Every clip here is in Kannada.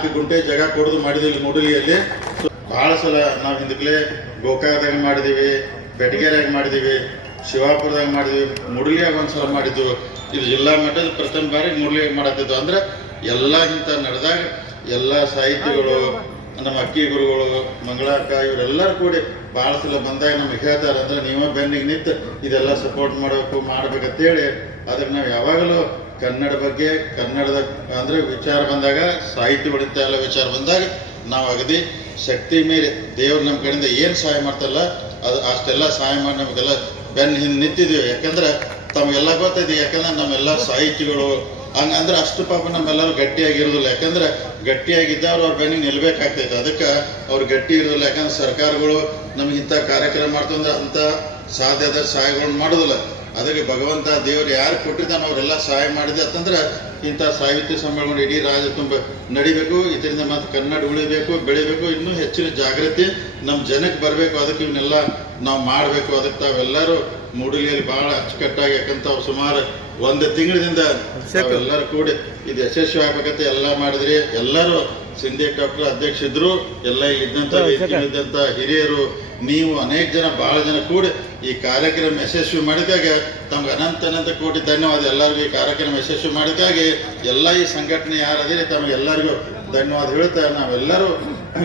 ನಾಲ್ಕು ಗುಂಟೆ ಜಾಗ ಕೊಡೋದು ಮಾಡಿದ್ವಿ ಇಲ್ಲಿ ಮೂಡಲಿಯಲ್ಲಿ. ಭಾಳ ಸಲ ನಾವು ಹಿಂದಕ್ಲೆ ಗೋಕಾಕದಾಗ ಮಾಡಿದೀವಿ ಬೆಟಗೇರಿಯಾಗ ಮಾಡಿದ್ದೀವಿ ಶಿವಾಪುರದಾಗ ಮಾಡಿದ್ವಿ, ಮುಡಲಿಯಾಗ ಒಂದು ಸಲ ಮಾಡಿದ್ದು. ಇದು ಜಿಲ್ಲಾ ಮಟ್ಟದ ಪ್ರಥಮ ಬಾರಿ ಮುಡ್ಲಿಯಾಗ ಮಾಡತ್ತಿದ್ದು. ಅಂದ್ರೆ ಎಲ್ಲ ಇಂಥ ನಡೆದಾಗ ಎಲ್ಲ ಸಾಹಿತಿಗಳು, ನಮ್ಮ ಅಕ್ಕಿ ಗುರುಗಳು ಮಂಗಳಾಕ ಇವರೆಲ್ಲರೂ ಕೂಡಿ ಭಾಳ ಸಲ ಬಂದಾಗ ನಮಗೆ ಹೇಳ್ತಾರೆ, ಅಂದ್ರೆ ನೀವೇ ಬೆನ್ನಿಗೆ ನಿಂತು ಇದೆಲ್ಲ ಸಪೋರ್ಟ್ ಮಾಡಬೇಕು, ಮಾಡ್ಬೇಕಂತೇಳಿ. ಅದಕ್ಕೆ ನಾವು ಯಾವಾಗಲೂ ಕನ್ನಡ ಬಗ್ಗೆ ಕನ್ನಡದ ಅಂದ್ರೆ ವಿಚಾರ ಬಂದಾಗ, ಸಾಹಿತ್ಯ ಎಲ್ಲ ವಿಚಾರ ಬಂದಾಗ ನಾವು ಅಗದಿ ಶಕ್ತಿ ಮೇಲೆ ದೇವ್ರು ನಮ್ಮ ಕಡೆಯಿಂದ ಏನು ಸಹಾಯ ಮಾಡ್ತಲ್ಲ ಅದು ಅಷ್ಟೆಲ್ಲ ಸಹಾಯ ಮಾಡಿ ನಮಗೆಲ್ಲ ಬೆನ್ನ ಹಿಂದೆ ನಿಂತಿದ್ದೀವಿ. ಯಾಕಂದ್ರೆ ತಮಗೆಲ್ಲ ಗೊತ್ತೈತಿ ಯಾಕಂದ್ರೆ ನಮ್ಮೆಲ್ಲ ಸಾಹಿತಿಗಳು ಹಂಗ ಅಂದ್ರೆ ಅಷ್ಟು ಪಾಪ ನಮ್ಮೆಲ್ಲರೂ ಗಟ್ಟಿಯಾಗಿರೋದಿಲ್ಲ. ಯಾಕಂದ್ರೆ ಗಟ್ಟಿಯಾಗಿದ್ದವ್ರು ಅವ್ರ ಬೆನ್ನಿಗೆ ನಿಲ್ಬೇಕಾಗ್ತೈತೆ. ಅದಕ್ಕೆ ಅವ್ರು ಗಟ್ಟಿ ಇರೋದಿಲ್ಲ. ಯಾಕಂದ್ರೆ ಸರ್ಕಾರಗಳು ನಮ್ಗೆ ಇಂಥ ಕಾರ್ಯಕ್ರಮ ಮಾಡ್ತಂದ್ರೆ ಅಂಥ ಸಾಧ್ಯದ ಸಹಾಯಗಳನ್ನ ಮಾಡೋದಿಲ್ಲ. ಅದಕ್ಕೆ ಭಗವಂತ ದೇವರು ಯಾರು ಕೊಟ್ಟಿದ್ದಾನೆ ಅವರೆಲ್ಲ ಸಹಾಯ ಮಾಡಿದೆ. ಅಂತಂದ್ರೆ ಇಂಥ ಸಾಹಿತ್ಯ ಸಮ್ಮೇಳನ ಇಡೀ ರಾಜ್ಯ ತುಂಬ ನಡಿಬೇಕು, ಇದರಿಂದ ಮತ್ತೆ ಕನ್ನಡ ಉಳಿಬೇಕು, ಬೆಳಿಬೇಕು, ಇನ್ನೂ ಹೆಚ್ಚಿನ ಜಾಗೃತಿ ನಮ್ಮ ಜನಕ್ಕೆ ಬರಬೇಕು. ಅದಕ್ಕೆ ಇವನ್ನೆಲ್ಲ ನಾವು ಮಾಡಬೇಕು. ಅದಕ್ಕೆ ತಾವೆಲ್ಲರೂ ಮೂಡಿಲಿಯಲ್ಲಿ ಭಾಳ ಅಚ್ಚುಕಟ್ಟಾಗಿ ಯಾಕಂತ ಅವ್ರು ಸುಮಾರು ಒಂದು ತಿಂಗಳಿಂದ ಎಲ್ಲರೂ ಕೂಡಿ ಇದು ಯಶಸ್ವಿ ಆಗ್ಬೇಕಂತ ಎಲ್ಲ ಮಾಡಿದ್ರಿ. ಎಲ್ಲರೂ ಸಿಂಧಿಕ್ ಡಾಕ್ಟರ್ ಅಧ್ಯಕ್ಷ ಇದ್ರು ಎಲ್ಲ ಇದ್ದಂತ ಇದ್ದಂತ ಹಿರಿಯರು ನೀವು ಅನೇಕ ಜನ ಬಹಳ ಜನ ಕೂಡಿ ಈ ಕಾರ್ಯಕ್ರಮ ಯಶಸ್ವಿ ಮಾಡಿದಾಗ ತಮ್ಗೆ ಅನಂತ ಅನಂತ ಕೋಟಿ ಧನ್ಯವಾದ. ಎಲ್ಲರಿಗೂ ಈ ಕಾರ್ಯಕ್ರಮ ಯಶಸ್ವಿ ಮಾಡಿದಾಗೆ ಎಲ್ಲ ಈ ಸಂಘಟನೆ ಯಾರದಿರಿ ತಮಗೆ ಎಲ್ಲರಿಗೂ ಧನ್ಯವಾದ ಹೇಳ್ತಾ ನಾವೆಲ್ಲರೂ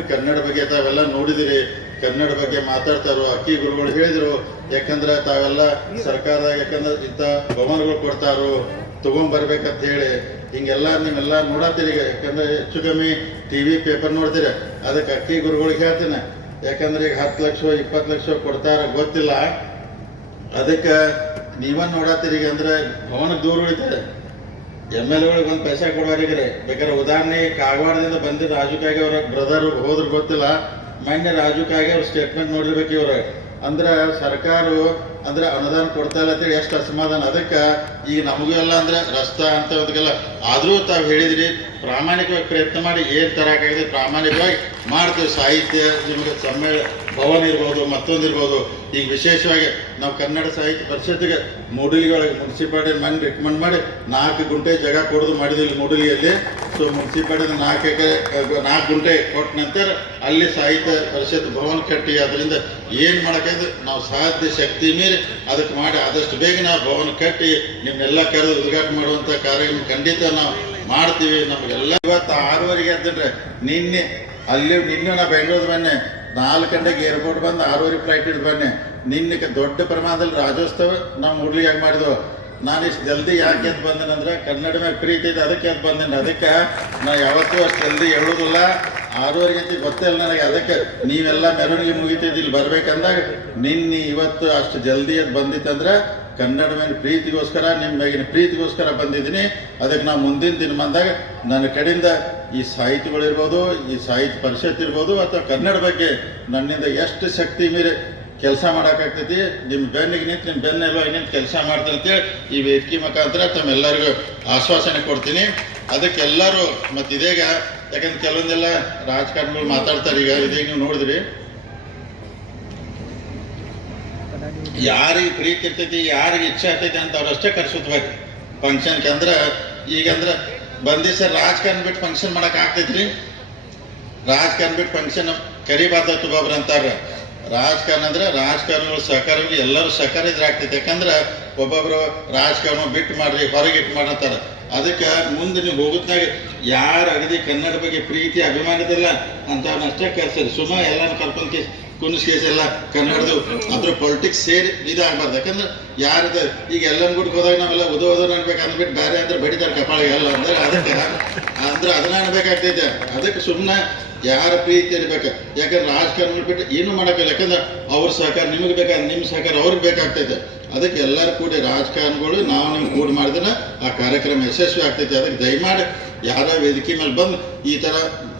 ಕನ್ನಡ ಬಗ್ಗೆ ತಾವೆಲ್ಲ ನೋಡಿದಿರಿ ಕನ್ನಡ ಬಗ್ಗೆ ಮಾತಾಡ್ತಾರೋ ಅಕ್ಕಿ ಗುರುಗಳು ಹೇಳಿದ್ರು ಯಾಕಂದ್ರೆ ತಾವೆಲ್ಲ ಸರ್ಕಾರದಾಗ ಯಾಕಂದ್ರೆ ಇಂಥ ಬಹುಮಾನಗಳು ಕೊಡ್ತಾರೋ ತಗೊಂಡ್ಬರ್ಬೇಕಂತ ಹೇಳಿ ಹಿಂಗೆಲ್ಲ ನೀವೆಲ್ಲ ನೋಡತ್ತೀರಿ ಈಗ. ಯಾಕಂದ್ರೆ ಹೆಚ್ಚು ಕಮ್ಮಿ ಟಿ ವಿ ಪೇಪರ್ ನೋಡ್ತೀರಿ. ಅದಕ್ಕೆ ಅಕ್ಕಿ ಗುರುಗಳಿಗೆ ಹೇಳ್ತೀನಿ. ಯಾಕಂದ್ರೆ ಈಗ ಹತ್ತು ಲಕ್ಷ ಇಪ್ಪತ್ತು ಲಕ್ಷ ಕೊಡ್ತಾರ ಗೊತ್ತಿಲ್ಲ. ಅದಕ್ಕೆ ನೀವೇ ನೋಡತ್ತೀರಿ ಈಗ ಅಂದ್ರೆ ಭವನಕ್ಕೆ ದೂರ ಉಳಿತಾರೆ. ಎಂ ಎಲ್ ಎಗಳಿಗೆ ಒಂದು ಪೈಸಾ ಕೊಡೋರಿಗ್ರಿ ಬೇಕಾದ್ರೆ ಉದಾಹರಣೆ, ಕಾಗವಾಡದಿಂದ ಬಂದಿದ್ದ ರಾಜು ಕಾಗೆ ಅವ್ರ ಬ್ರದರ್ ಹೋದ್ರು ಗೊತ್ತಿಲ್ಲ. ಮೊನ್ನೆ ರಾಜು ಕಾಗೆ ಅವ್ರ ಸ್ಟೇಟ್ಮೆಂಟ್ ನೋಡಿರ್ಬೇಕು ಇವ್ರು. ಅಂದ್ರೆ ಸರ್ಕಾರ ಅಂದ್ರೆ ಅನುದಾನ ಕೊಡ್ತಾ ಇಲ್ಲ ಅಂತೇಳಿ ಎಷ್ಟು ಅಸಮಾಧಾನ ಅದಕ್ಕೆ ಈಗ ನಮಗೂ ಎಲ್ಲ ಅಂದ್ರೆ ರಸ್ತ ಅಂತ ಅದಕ್ಕೆಲ್ಲ ಆದರೂ ತಾವು ಹೇಳಿದ್ರಿ, ಪ್ರಾಮಾಣಿಕವಾಗಿ ಪ್ರಯತ್ನ ಮಾಡಿ ಏನು ತರಕಾಗಿದೆ ಪ್ರಾಮಾಣಿಕವಾಗಿ ಮಾಡ್ತೀವಿ. ಸಾಹಿತ್ಯ ನಿಮಗೆ ಸಮ್ಮೇಳ, ಭವನ ಇರ್ಬೋದು, ಮತ್ತೊಂದು ಇರ್ಬೋದು. ಈಗ ವಿಶೇಷವಾಗಿ ನಾವು ಕನ್ನಡ ಸಾಹಿತ್ಯ ಪರಿಷತ್ತಿಗೆ ಮೂಡಲಿಗಳಿಗೆ ಮುನ್ಸಿಪಾಲಿಟಿ ಮನೆ ರೆಕಮೆಂಡ್ ಮಾಡಿ ನಾಲ್ಕು ಗುಂಟೆ ಜಾಗ ಕೊಡೋದು ಮಾಡಿದ್ವಿ ಮೂಡಲಿಯಲ್ಲಿ ಸೊ ಮುನ್ಸಿಪಾಲಿಟಿ ನಾಲ್ಕು ಎಕರೆ ನಾಲ್ಕು ಗುಂಟೆ ಕೊಟ್ಟ ನಂತರ ಅಲ್ಲಿ ಸಾಹಿತ್ಯ ಪರಿಷತ್ ಭವನ ಕಟ್ಟಿ. ಅದರಿಂದ ಏನು ಮಾಡೋಕ್ಕಾಯ್ತು ನಾವು ಸಾಧ್ಯ ಶಕ್ತಿ ಮೀರಿ ಅದಕ್ಕೆ ಮಾಡಿ ಆದಷ್ಟು ಬೇಗ ನಾವು ಭವನ ಕಟ್ಟಿ ನಿಮ್ಮೆಲ್ಲ ಕರೆದು ಉದ್ಘಾಟನೆ ಮಾಡುವಂಥ ಕಾರ್ಯಕ್ರಮ ಖಂಡಿತ ನಾವು ಮಾಡ್ತೀವಿ. ನಮಗೆಲ್ಲ ಇವತ್ತು ಆರೂವರೆಗೆ ಎದ್ದಿದ್ರೆ ನಿನ್ನೆ, ಅಲ್ಲಿ ನಿನ್ನೆ ನಾ ಬೆಂಗಳೂರು ಬನ್ನೆ, ನಾಲ್ಕು ಗಂಟೆಗೆ ಏರ್ಪೋರ್ಟ್ ಬಂದು ಆರೂವರೆ ಫ್ಲೈಟ್ ಹಿಡಿದು ಬನ್ನಿ. ನಿನ್ನೆ ದೊಡ್ಡ ಪ್ರಮಾಣದಲ್ಲಿ ರಾಜ್ಯೋತ್ಸವ ನಾವು ಮುಡ್ಲಿಗೆ ಮಾಡಿದ್ವು. ನಾನು ಇಷ್ಟು ಜಲ್ದಿ ಯಾಕೆ ಎದ್ದು ಬಂದೇನಂದ್ರೆ ಕನ್ನಡ ಮೇಲೆ ಪ್ರೀತಿ ಇದೆ, ಅದಕ್ಕೆ ಎದ್ದು ಬಂದೇನೆ ಅದಕ್ಕೆ ನಾ ಯಾವತ್ತೂ ಅಷ್ಟು ಜಲ್ದಿ ಹೇಳೋದಿಲ್ಲ ಆರೂವರೆಗೆ ಅಂತ ಗೊತ್ತಿಲ್ಲ ನನಗೆ. ಅದಕ್ಕೆ ನೀವೆಲ್ಲ ಮೆರವಣಿಗೆ ಮುಗಿತಿದ್ದು ಇಲ್ಲಿ ಬರ್ಬೇಕಂದಾಗ ನಿನ್ನೆ ಇವತ್ತು ಅಷ್ಟು ಜಲ್ದಿ ಅದು ಬಂದಿತ್ತಂದ್ರೆ ಕನ್ನಡ ಮೇಲೆ ಪ್ರೀತಿಗೋಸ್ಕರ, ನಿಮ್ಮ ಮೇಗಿನ ಪ್ರೀತಿಗೋಸ್ಕರ ಬಂದಿದ್ದೀನಿ. ಅದಕ್ಕೆ ನಾವು ಮುಂದಿನ ದಿನ ಬಂದಾಗ ನನ್ನ ಕಡೆಯಿಂದ ಈ ಸಾಹಿತಿಗಳಿರ್ಬೋದು ಈ ಸಾಹಿತ್ಯ ಪರಿಷತ್ ಇರ್ಬೋದು, ಅಥವಾ ಕನ್ನಡ ಬಗ್ಗೆ ನನ್ನಿಂದ ಎಷ್ಟು ಶಕ್ತಿ ಮೀರಿ ಕೆಲಸ ಮಾಡೋಕ್ಕಾಗ್ತೈತಿ, ನಿಮ್ಮ ಬೆನ್ನಿಗೆ ನಿಂತು ನಿಮ್ಮ ಬೆನ್ನೆಲ್ಲ ನಿಂತು ಕೆಲಸ ಮಾಡ್ತೀನಿ ಅಂತೇಳಿ ಈ ವೇದಿಕೆ ಮುಖಾಂತರ ತಮ್ಮೆಲ್ಲರಿಗೂ ಆಶ್ವಾಸನೆ ಕೊಡ್ತೀನಿ. ಅದಕ್ಕೆ ಎಲ್ಲರೂ, ಮತ್ತು ಇದೀಗ, ಯಾಕಂದ್ರೆ ಕೆಲವೊಂದೆಲ್ಲ ರಾಜಕಾರಣಿಗಳು ಮಾತಾಡ್ತಾರೆ ಈಗ, ಇದೀಗ ನೀವು ನೋಡಿದ್ರಿ. ಯಾರಿಗೆ ಪ್ರೀತಿ ಇರ್ತೈತಿ, ಯಾರಿಗೆ ಇಚ್ಛೆ ಆಗ್ತೈತಿ ಅಂತ ಅವ್ರಷ್ಟೇ ಕರ್ಸುತ್ತಬೇಕು ಫಂಕ್ಷನ್ಗೆ ಅಂದ್ರೆ, ಈಗ ಅಂದ್ರೆ, ಬಂದಿ ಸರ್ ರಾಜಕಾರಣ ಬಿಟ್ಟು ಫಂಕ್ಷನ್ ಮಾಡಕ್ ಆಗ್ತೈತ್ರಿ. ರಾಜಕಾರಣ ಬಿಟ್ಟು ಫಂಕ್ಷನ್ ಕರಿಬಾರ್ದ ಒಬ್ಬೊಬ್ರು ಅಂತಾರೆ. ರಾಜಕಾರಣ ಅಂದ್ರೆ ರಾಜಕಾರಣಿಗಳು ಸಹಕಾರ ಎಲ್ಲರೂ ಸಹಕಾರ ಇದ್ರೆ ಆಗ್ತೈತೆ. ಯಾಕಂದ್ರೆ, ಒಬ್ಬೊಬ್ರು ರಾಜಕಾರಣ ಬಿಟ್ಟು ಮಾಡ್ರಿ, ಹೊರಗೆ ಇಟ್ಟು ಮಾಡಂತಾರೆ ಅದಕ್ಕೆ ಮುಂದೆ ನೀವು ಹೋಗುತ್ತಾಗ ಯಾರು ಅಗದಿ ಕನ್ನಡ ಬಗ್ಗೆ ಪ್ರೀತಿ, ಅಭಿಮಾನದಲ್ಲ ಅಂಥವ್ರನ್ನಷ್ಟೇ ಕರ್ಸರಿ. ಸುಮ್ಮ ಎಲ್ಲಾನು ಕರ್ಕೊಂಡ್ ಕೇಸ್ ಕುನ್ಸ್ ಕೇಸ್ ಎಲ್ಲ ಕನ್ನಡದು. ಅದ್ರ ಪೊಲಿಟಿಕ್ಸ್ ಸೇರಿ ಇದಾಗಬಾರ್ದು. ಯಾಕಂದ್ರೆ ಯಾರದ, ಈಗ ಎಲ್ಲನ ಗುಡ್ಗೆ ಹೋದಾಗ ನಾವೆಲ್ಲ ಉದೋ ಉದೋ ಅನ್ಬೇಕು ಅಂದ್ಬಿಟ್ಟು ಬೇರೆ ಅಂದ್ರೆ ಬಡಿತಾರೆ ಕಪಾಳಿಗೆ ಎಲ್ಲ. ಅಂದ್ರೆ ಅದಕ್ಕೆ, ಅಂದ್ರೆ ಅದನ್ನ ಅನ್ಬೇಕಾಗ್ತೈತೆ. ಅದಕ್ಕೆ ಸುಮ್ಮನೆ ಯಾರ ಪ್ರೀತಿ ಇರಬೇಕು ಯಾಕಂದ್ರೆ ರಾಜಕಾರಣ ಬಿಟ್ಟು ಏನು ಮಾಡೋಕ್ಕಿಲ್ಲ ಯಾಕಂದ್ರೆ ಅವ್ರ ಸಹಕಾರ ನಿಮಗೆ ಬೇಕಾದ ನಿಮ್ಮ ಸಹಕಾರ ಅವ್ರಿಗೆ ಬೇಕಾಗ್ತೈತೆ. ಅದಕ್ಕೆ ಎಲ್ಲರೂ ಕೂಡಿ ರಾಜಕಾರಣಿಗಳು, ನಾವು ನಿಮ್ಗೆ ಕೂಡಿ ಮಾಡಿದ್ರೆ ಆ ಕಾರ್ಯಕ್ರಮ ಯಶಸ್ವಿ ಆಗ್ತೈತೆ. ಅದಕ್ಕೆ ದಯಮಾಡಿ ಯಾರ ವೇದಿಕೆ ಮೇಲೆ ಬಂದು ಈ ಥರ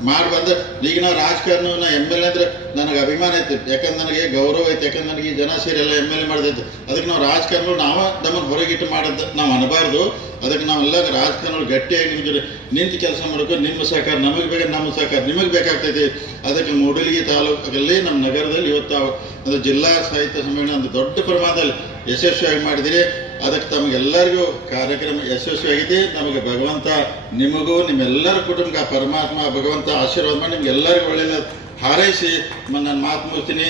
ಮಾಡಿ ಬಂದ ಈಗ ನಾವು ರಾಜಕಾರಣ ನಾ ಎಂ ಎಲ್ ಎ ಅಂದ್ರೆ ನನಗೆ ಅಭಿಮಾನ ಐತಿ ಯಾಕಂದ್ರೆ ನನಗೆ ಗೌರವ ಐತೆ ಯಾಕಂದ್ರೆ ನನಗೆ ಜನ ಸೇರಿ ಎಲ್ಲ ಎಂ ಎಲ್ ಎ ಮಾಡಿದೈತಿ ಅದಕ್ಕೆ ನಾವು ರಾಜಕಾರಣಗಳು ನಾವು ನಮ್ಮನ್ನು ಹೊರಗಿಟ್ಟು ಮಾಡೋದು ನಾವು ಅನಬಾರ್ದು. ಅದಕ್ಕೆ ನಾವೆಲ್ಲ ರಾಜಕಾರಣಗಳು ಗಟ್ಟಿಯಾಗಿ ನಿಮ್ಮ ನಿಂತು ಕೆಲಸ ಮಾಡಬೇಕು ನಿಮ್ಮ ಸಹಕಾರ, ನಮಗೆ ಬೇಕು ನಮ್ಮ ಸಹಕಾರ, ನಿಮಗೆ ಬೇಕಾಗ್ತೈತಿ. ಅದಕ್ಕೆ ಮೂಡಲಗಿ ತಾಲೂಕಲ್ಲಿ ನಮ್ಮ ನಗರದಲ್ಲಿ ಇವತ್ತು ಅಂದರೆ ಜಿಲ್ಲಾ ಸಾಹಿತ್ಯ ಸಮ್ಮೇಳನ ಒಂದು ದೊಡ್ಡ ಪ್ರಮಾಣದಲ್ಲಿ ಯಶಸ್ವಿಯಾಗಿ ಮಾಡಿದಿರಿ ಅದಕ್ಕೆ ತಮಗೆಲ್ಲರಿಗೂ ಕಾರ್ಯಕ್ರಮ ಯಶಸ್ವಿಯಾಗಿದೆ ನಮಗೆ ಭಗವಂತ ನಿಮಗೂ, ನಿಮ್ಮೆಲ್ಲರ ಕುಟುಂಬ ಪರಮಾತ್ಮ ಭಗವಂತ ಆಶೀರ್ವಾದ ಮಾಡಿ ನಿಮ್ಗೆಲ್ಲರಿಗೂ ಒಳ್ಳೆಯದು ಹಾರೈಸಿ. ನನ್ನ ಮಾತು ಮುಗಿಸ್ತೀನಿ.